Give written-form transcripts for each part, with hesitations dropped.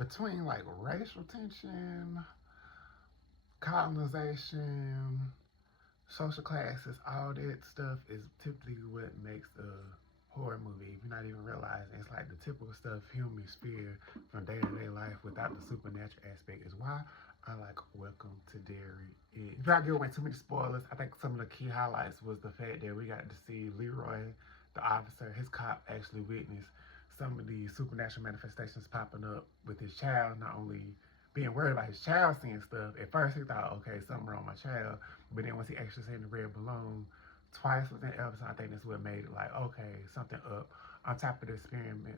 between like racial tension, colonization, social classes, all that stuff is typically what makes a horror movie. If you're not even realizing, it's like the typical stuff humans fear from day-to-day life without the supernatural aspect. Is why I like Welcome to Derry. If I give away too many spoilers, I think some of the key highlights was the fact that we got to see Leroy, the officer, his cop, actually witness some of the supernatural manifestations popping up with his child, not only being worried about his child seeing stuff. At first he thought, okay, something wrong with my child. But then once he actually seen the red balloon twice within the episode, I think that's what made it like, okay, something up. On top of the experiment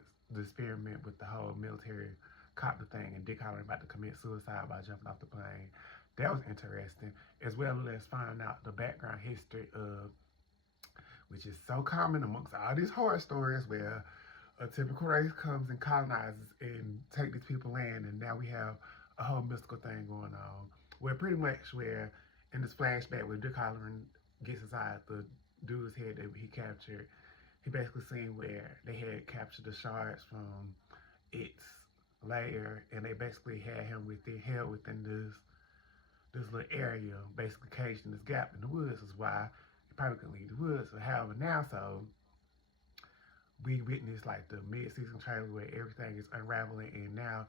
with the whole military copter thing and Dick Holland about to commit suicide by jumping off the plane. That was interesting, as well as finding out the background history of, which is so common amongst all these horror stories where a typical race comes and colonizes and take these people in, and now we have a whole mystical thing going on. Where pretty much where in this flashback where Dick Halloran gets inside the dude's head that he captured, he basically seen where they had captured the shards from its layer, and they basically had him held within this little area, basically caged in this gap in the woods. Is why he probably couldn't leave the woods. So however now, so we witnessed like the mid-season trailer where everything is unraveling, and now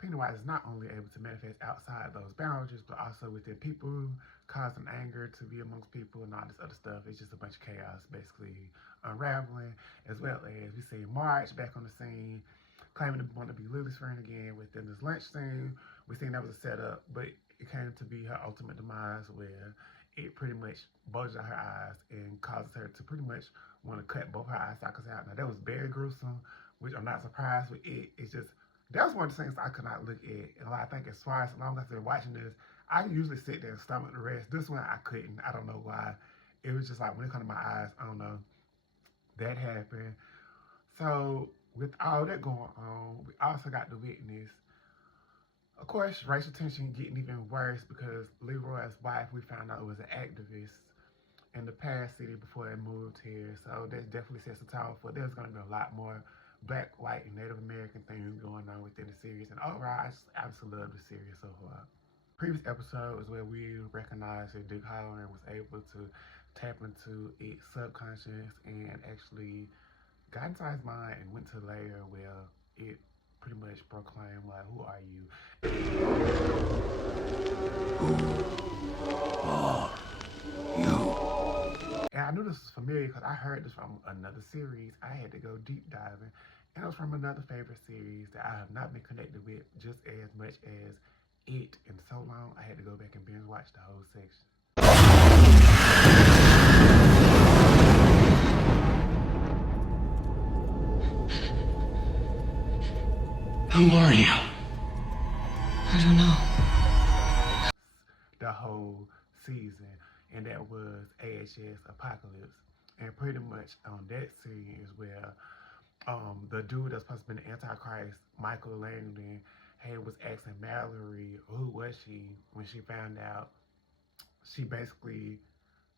Pennywise is not only able to manifest outside those boundaries, but also within people, causing anger to be amongst people and all this other stuff. It's just a bunch of chaos basically unraveling, as well as we see Marge back on the scene, claiming to want to be Lily's friend again within this lunch scene. We seen that was a setup, but it came to be her ultimate demise where it pretty much bulges out her eyes and causes her to pretty much want to cut both her eye sockets out. Now that was very gruesome, which I'm not surprised with it. It's just that was one of the things I could not look at. And I think as far as long as I've been watching this, I usually sit there and stomach the rest. This one I couldn't. I don't know why. It was just like when it comes to my eyes, I don't know. That happened. So with all that going on, we also got to witness, of course, racial tension getting even worse because Leroy's wife, we found out, was an activist in the past city before they moved here. So that definitely sets the tone for there's going to be a lot more Black, white, and Native American things going on within the series. And overall, I just absolutely love the series so far. Previous episode was where we recognized that Dick Halloran was able to tap into its subconscious and actually got inside his mind and went to the layer where it pretty much proclaimed, like, who are you? Who are you? And I knew this was familiar because I heard this from another series. I had to go deep diving. And it was from another favorite series that I have not been connected with just as much as it in so long. I had to go back and binge watch the whole section. Who are you? I don't know. The whole season, and that was AHS Apocalypse. And pretty much on that scene is where the dude that's supposed to be the Antichrist, Michael Langdon, was asking Mallory who was she when she found out she basically,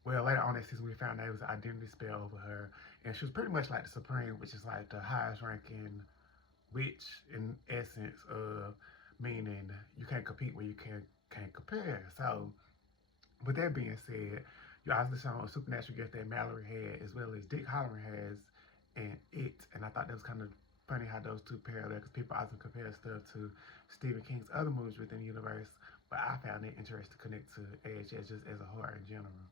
well, later on that season we found out it was an identity spell over her, and she was pretty much like the Supreme, which is like the highest ranking witch in essence of meaning you can't compete where you can't compare. So with that being said, you also saw a supernatural gift that Mallory had as well as Dick Halloran has and it. And I thought that was kind of funny how those two parallel, because people often compare stuff to Stephen King's other movies within the universe, but I found it interesting to connect to AHS just as a horror in general.